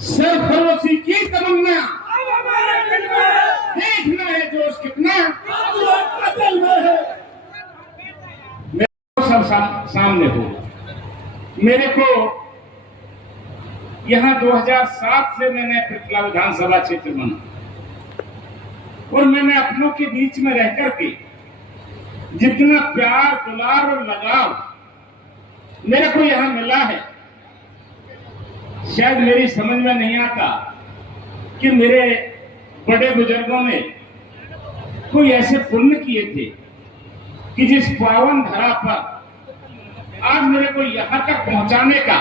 सरफरोशी की तमन्ना, देखना है जोश कितना दिल में है। सब सामने होगा। मेरे को यहां 2007 से मैंने पृथला विधानसभा क्षेत्र बना और मैंने अपनों के बीच में रह करके जितना प्यार दुलार और लगाव मेरे को यहां मिला है, शायद मेरी समझ में नहीं आता कि मेरे बड़े बुजुर्गों ने कोई ऐसे पुण्य किए थे कि जिस पावन धरा पर आज मेरे को यहां तक पहुंचाने का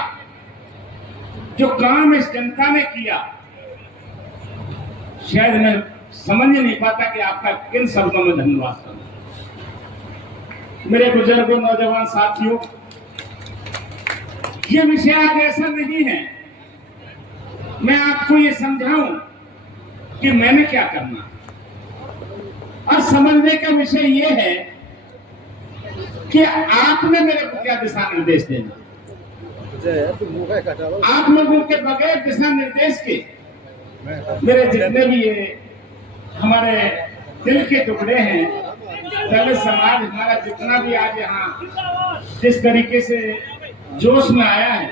जो काम इस जनता ने किया, शायद मैं समझ ही नहीं पाता कि आपका किन शब्दों में धन्यवाद करूं। मेरे बुजुर्गों, नौजवान साथियों, ये विषय आज ऐसा नहीं है मैं आपको ये समझाऊं कि मैंने क्या करना, और समझने का विषय ये है कि आपने मेरे को क्या दिशा निर्देश देना। आप लोगों के बगैर दिशा निर्देश के मेरे जितने भी ये हमारे दिल के टुकड़े हैं, दलित समाज हमारा जितना भी आज यहाँ जिस तरीके से जोश में आया है,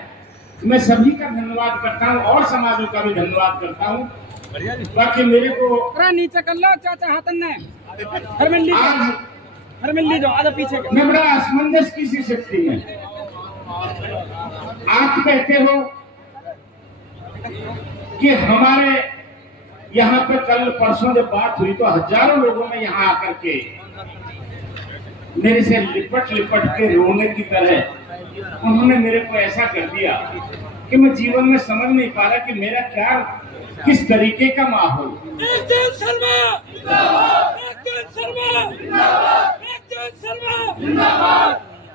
मैं सभी का धन्यवाद करता हूँ और समाजों का भी धन्यवाद करता हूँ। बाकी मेरे को नीचे कर लो चाचा हाथन ने हर मिल जो आधा पीछे मैं बड़ा असमंजस की सी स्थिति में। आप कहते हो कि हमारे यहाँ पे कल परसों जब बात हुई तो हजारों लोगों ने यहाँ आकर के मेरे से लिपट लिपट के रोने की तरह उन्होंने मेरे को ऐसा कर दिया कि मैं जीवन में समझ नहीं पा रहा कि मेरा क्या किस तरीके का माहौल।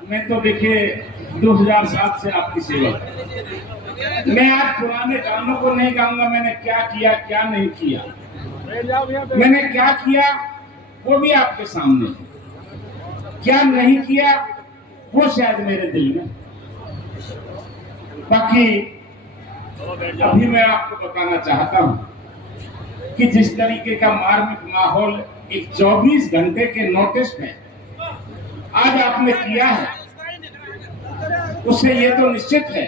मैं तो देखिए 2007 से आपकी सेवा, मैं आज पुराने गानों को नहीं गाऊंगा मैंने क्या किया क्या नहीं किया। मैंने क्या किया वो भी आपके सामने है, क्या नहीं किया वो शायद मेरे दिल में। बाकी अभी मैं आपको बताना चाहता हूं कि जिस तरीके का मार्मिक माहौल एक 24 घंटे के नोटिस में आज आपने किया है, उससे ये तो निश्चित है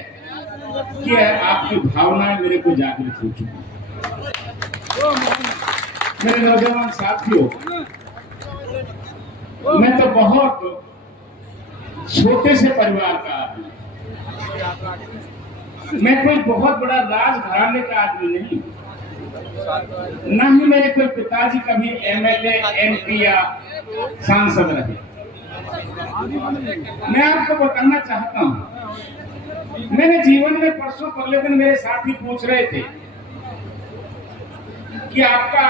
कि आपकी भावनाएं मेरे को जागृत हो चुकी। मेरे नौजवान साथियों, मैं तो बहुत छोटे से परिवार का आदमी, मैं कोई बहुत बड़ा राजघराने का आदमी नहीं, ना ही मेरे कोई पिताजी कभी एमएलए एमपी या सांसद रहे। मैं आपको बताना चाहता हूं, मैंने जीवन में परसों पहले दिन मेरे साथी पूछ रहे थे कि आपका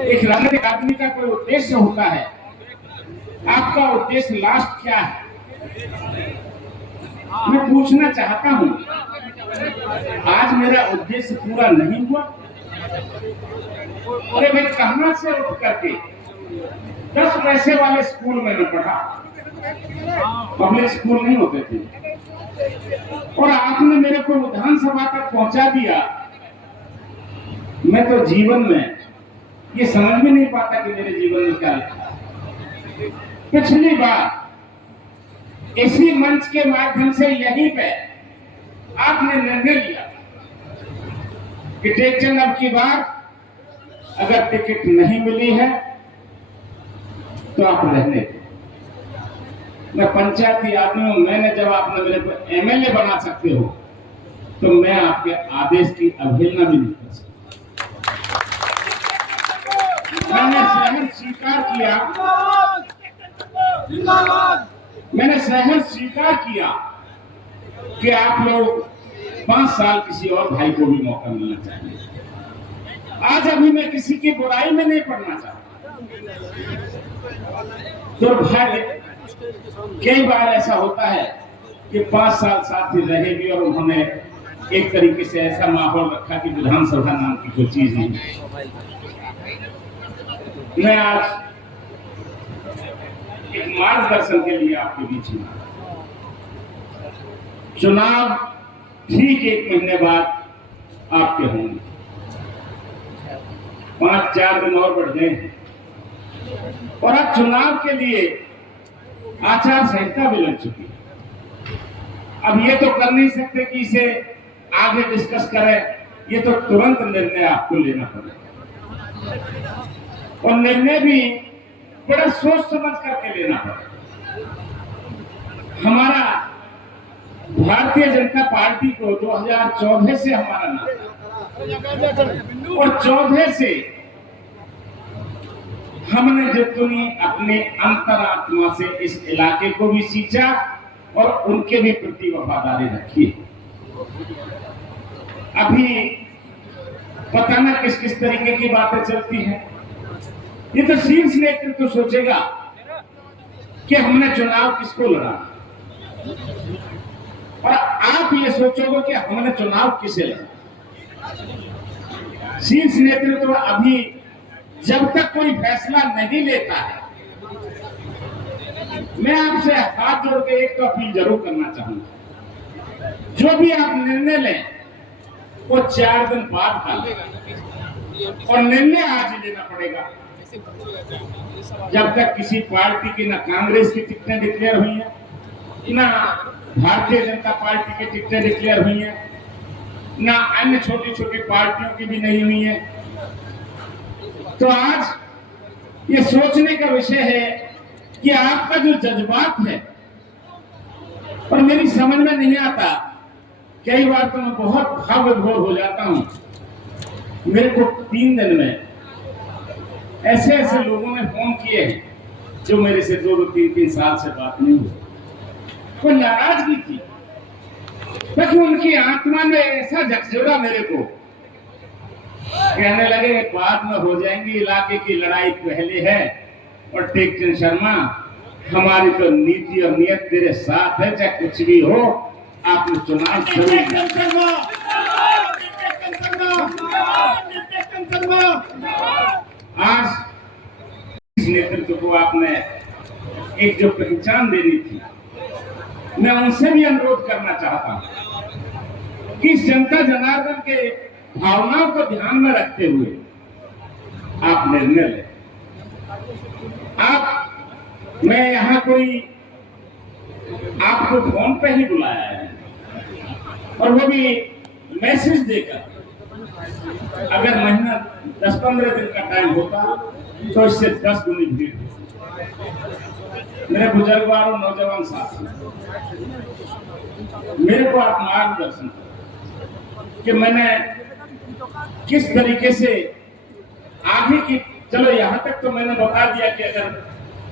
एक राजनीतिक आदमी का कोई उद्देश्य होता है, आपका उद्देश्य लास्ट क्या है। मैं पूछना चाहता हूं, आज मेरा उद्देश्य पूरा नहीं हुआ। अरे भाई, कहां से उठ करके 10 पैसे वाले स्कूल में मैं पढ़ा, पब्लिक स्कूल नहीं होते थे, और आपने मेरे को विधानसभा तक पहुंचा दिया। मैं तो जीवन में ये समझ भी नहीं पाता कि मेरे जीवन में क्या लिखा। पिछली बार इसी मंच के माध्यम से यहीं पे आपने निर्णय लिया कि टेकचंद अब की बार अगर टिकट नहीं मिली है तो आप रहने दो। मैं पंचायती आदमी हूं, मैंने जब आपने मेरे को एमएलए बना सकते हो तो मैं आपके आदेश की अवहेलना भी नहीं कर सकता। मैंने सहर्ष स्वीकार किया कि आप लोग 5 साल किसी और भाई को भी मौका मिलना चाहिए। आज अभी मैं किसी की बुराई में नहीं पड़ना चाहता, दुर्भाग्य कई बार ऐसा होता है कि 5 साल साथ ही रहे भी और उन्होंने एक तरीके से ऐसा माहौल रखा कि विधानसभा नाम की कोई चीज नहीं। मैं आज एक मार्गदर्शन के लिए आपके बीच में, चुनाव ठीक 1 महीने बाद आपके होंगे। 5-4 दिन और बढ़ गए और अब चुनाव के लिए आचार संहिता भी लग चुकी है। अब ये तो कर नहीं सकते कि इसे आगे डिस्कस करें, ये तो तुरंत निर्णय आपको लेना पड़ेगा और निर्णय भी बड़ा सोच समझ करके लेना पड़ेगा। हमारा भारतीय जनता पार्टी को 2014 से हमारा नाम और 14 से हमने जितनी अपने अंतरात्मा से इस इलाके को भी सींचा और उनके भी प्रति वफादारी रखी। अभी पता ना किस किस तरीके की बातें चलती हैं। ये तो शीर्ष नेतृत्व तो सोचेगा कि हमने चुनाव किसको लड़ा और आप ये सोचोगे कि हमने चुनाव किसे लड़ा। शीर्ष नेतृत्व अभी जब तक कोई फैसला नहीं लेता है, मैं आपसे हाथ जोड़ के एक तो अपील जरूर करना चाहूंगा, जो भी आप निर्णय लें वो 4 दिन बाद का और निर्णय आज ही लेना पड़ेगा। जब तक किसी पार्टी की ना कांग्रेस की टिकटें डिक्लेयर हुई हैं, ना भारतीय जनता पार्टी की टिकटें डिक्लेयर हुई हैं, ना अन्य छोटी छोटी पार्टियों की भी नहीं हुई हैं, तो आज ये सोचने का विषय है कि आपका जो जज्बात है, और मेरी समझ में नहीं आता, कई बार तो मैं बहुत भाव विभोर हो जाता हूं। मेरे को 3 दिन में ऐसे ऐसे लोगों ने फोन किए हैं जो मेरे से 2-2, 3-3 साल से बात नहीं हुई। कोई नाराजगी थी, लेकिन उनकी आत्मा में ऐसा झकझोरा मेरे को, कहने लगे बाद में हो जाएंगी, इलाके की लड़ाई पहले है और टेकचंद शर्मा हमारी तो नीति और नियत तेरे साथ है, चाहे कुछ भी हो आपने चुनाव आज इस नेतृत्व को आपने एक जो पहचान देनी थी, मैं उनसे भी अनुरोध करना चाहता हूं कि इस जनता जनार्दन के भावनाओं को ध्यान में रखते हुए आप निर्णय लें। मैं यहाँ कोई आपको फोन पे ही बुलाया है और वो भी मैसेज देकर। अगर महीना 10-15 दिन का टाइम होता तो इससे 10 गुनी भीड़। मेरे बुजुर्गवार और नौजवान साथी, मेरे को आप मार्गदर्शन कि मैंने किस तरीके से आगे की, चलो यहां तक तो मैंने बता दिया कि अगर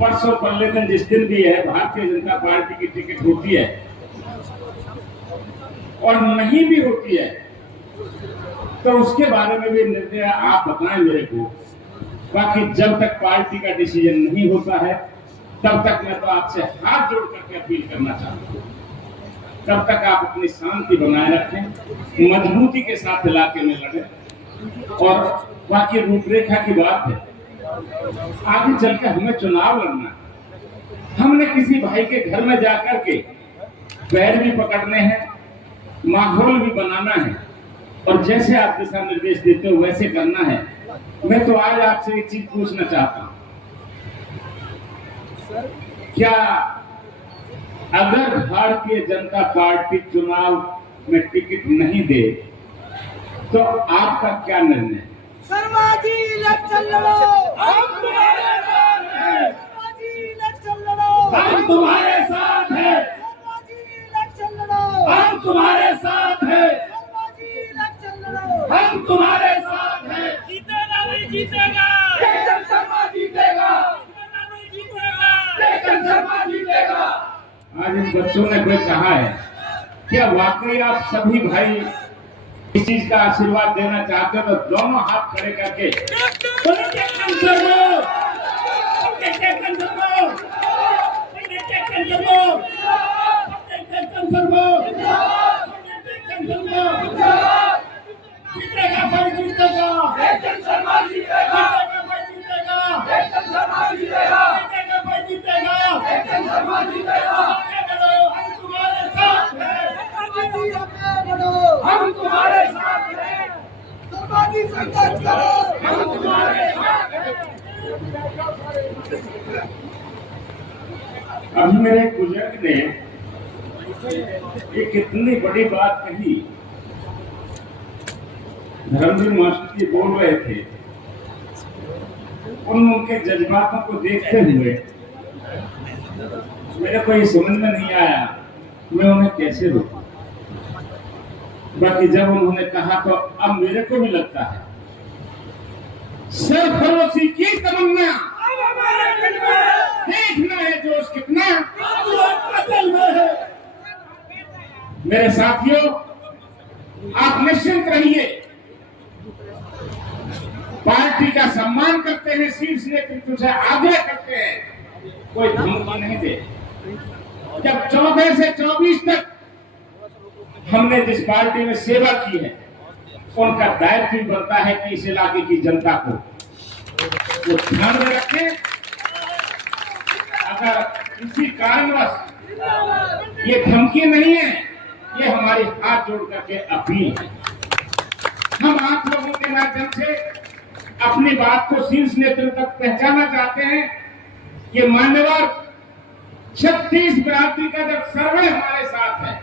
परसों पहले दिन जिस दिन भी है भारतीय जनता पार्टी की टिकट होती है और नहीं भी होती है तो उसके बारे में भी निर्णय आप बताएं मेरे को। बाकी जब तक पार्टी का डिसीजन नहीं होता है तब तक मैं तो आपसे हाथ जोड़ करके अपील करना चाहता हूँ, तब तक आप अपनी शांति बनाए रखें, मजबूती के साथ इलाके में लड़ें। और बाकी रूपरेखा की बात है, आगे चलकर हमें चुनाव लड़ना है। हमने किसी भाई के घर में जाकर के पैर भी पकड़ने हैं, माहौल भी बनाना है और जैसे आप दिशा निर्देश देते हो वैसे करना है। मैं तो आज आपसे एक चीज पूछना चाहता हूं, क्या अगर भारतीय जनता पार्टी चुनाव में टिकट नहीं दे तो आपका क्या निर्णय? शर्मा जी इलेक्शन लड़ो, हम तुम्हारे साथ हैं। शर्मा जी इलेक्शन लड़ो, हम तुम्हारे साथ हैं। शर्मा जी इलेक्शन लड़ो, हम तुम्हारे साथ हैं। शर्मा जी इलेक्शन लड़ो, हम तुम्हारे साथ हैं। जीतेगा नहीं जीतेगा, टेकचंद शर्मा जीतेगा, जीतेगा नहीं जीतेगा, टेकचंद शर्मा जीतेगा। आज इन बच्चों ने कोई कहा है, क्या वाकई आप सभी भाई इस चीज का आशीर्वाद देना चाहते हो तो दोनों हाथ खड़े करके टेकचंद शर्मा, टेकचंद शर्मा, टेकचंद शर्मा, टेकचंद शर्मा, टेकचंद शर्मा जीतेगा भाई, जीतेगा टेकचंद शर्मा, जीतेगा भाई, जीतेगा टेकचंद शर्मा, जीतेगा भाई, जीतेगा टेकचंद शर्मा, जीतेगा। हम तुम्हारे साथ हैं, शर्मा जी आगे बढ़ो, हम तुम्हारे साथ हैं। अभी मेरे एक बुजुर्ग ने एक कितनी बड़ी बात कही। धर्मवीर मास्टर जी बोल रहे थे, उनके जज्बातों को देखते हुए मेरे को ये समझ में नहीं आया मैं उन्हें कैसे रोकूं। बाकी जब उन्होंने कहा तो अब मेरे को भी लगता है सरफरोशी की तमन्ना देखना है जोश कितना अकल में है। मेरे साथियों, आप निश्चिंत रहिए, पार्टी का सम्मान करते हैं, शीर्ष नेतृत्व से आग्रह करते हैं, कोई धमकी नहीं दे। जब 14 से 24 तक हमने जिस पार्टी में सेवा की है, उनका दायित्व भी बनता है कि इस इलाके की जनता को वो ध्यान में रखें। अगर किसी कारणवश ये धमकी नहीं है, ये हमारी हाथ जोड़ करके अपील है। हम आप लोगों के माध्यम से अपनी बात को शीर्ष नेतृत्व तक पहुंचाना चाहते हैं। ये मान्यवर 36 बिरादरी का जब सर्वे हमारे साथ है,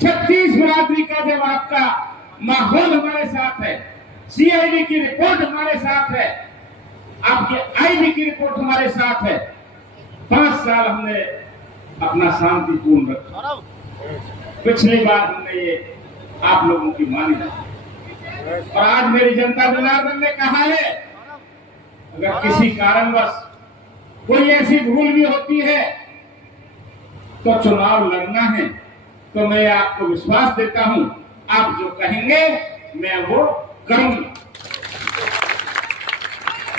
36 बिरादरी का जब आपका माहौल हमारे साथ है, सीआईडी की रिपोर्ट हमारे साथ है, आपके आईबी की रिपोर्ट हमारे साथ है, 5 साल हमने अपना शांतिपूर्ण रखा। पिछली बार हमने ये आप लोगों की मानी और आज मेरी जनता जनार्दन ने कहा है, अगर किसी कारणवश कोई ऐसी भूल भी होती है तो चुनाव लड़ना है, तो मैं आपको विश्वास देता हूं, आप जो कहेंगे मैं वो करूंगा।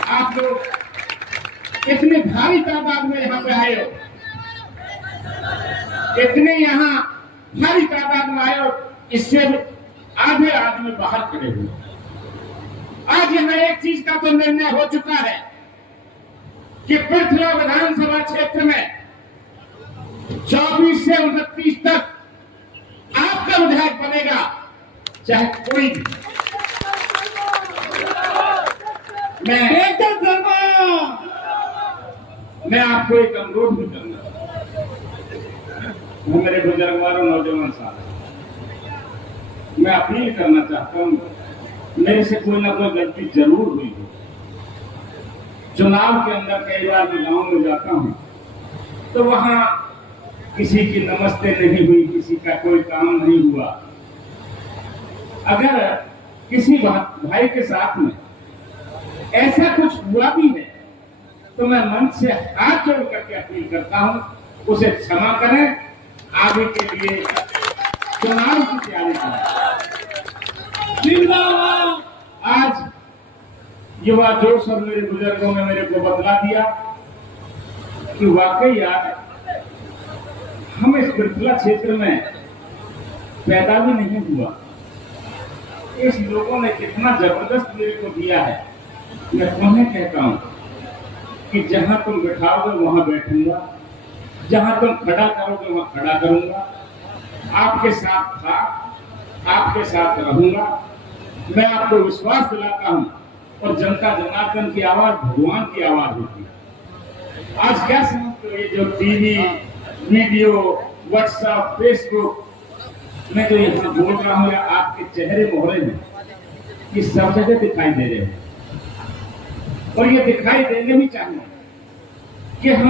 आप लोग इतनी भारी तादाद में यहाँ पे आए हो, इतने यहाँ भारी तादाद में आए हो, इससे आधे आदमी बाहर खड़े हुए। आज यहाँ एक चीज का तो निर्णय हो चुका है कि पृथ्वी विधानसभा क्षेत्र में 24 से 29 तक आपका विधायक बनेगा, चाहे कोई भी। मैं आपको एक अनुरोध भी करूंगा, वो मेरे बुजुर्गवारों नौजवान साहब, मैं अपील करना चाहता हूं, मेरे से कोई ना कोई गलती जरूर हुई हो। चुनाव के अंदर कई बार मैं गांव में जाता हूं तो वहां किसी की नमस्ते नहीं हुई, किसी का कोई काम नहीं हुआ। अगर किसी भाई के साथ में ऐसा कुछ हुआ भी है तो मैं मंच से हाथ जोड़ करके अपील करता हूं, उसे क्षमा करें, आगे के लिए चुनाव की तैयारी करें। आज युवा जोश और मेरे बुजुर्गों ने मेरे को बतला दिया कि वाकई यार हम इस पृथ्वी क्षेत्र में पैदा भी नहीं हुआ, इस लोगों ने कितना जबरदस्त मेरे को दिया है। मैं तुम्हें कहता हूं कि जहां तुम बैठाओगे वहां बैठूंगा, जहां तुम खड़ा करोगे वहां खड़ा करूंगा, आपके साथ था, आपके साथ रहूंगा। मैं आपको विश्वास दिलाता हूं, और जनता जनार्दन की आवाज भगवान की आवाज होती है। आज क्या समझते हो, ये जो टीवी, वीडियो, व्हाट्सएप, फेसबुक में जो यहाँ बोल रहा हूँ या आपके चेहरे मोहरे में, ये सब जगह दिखाई दे रहे हैं और ये दिखाई देने भी चाहिए कि हम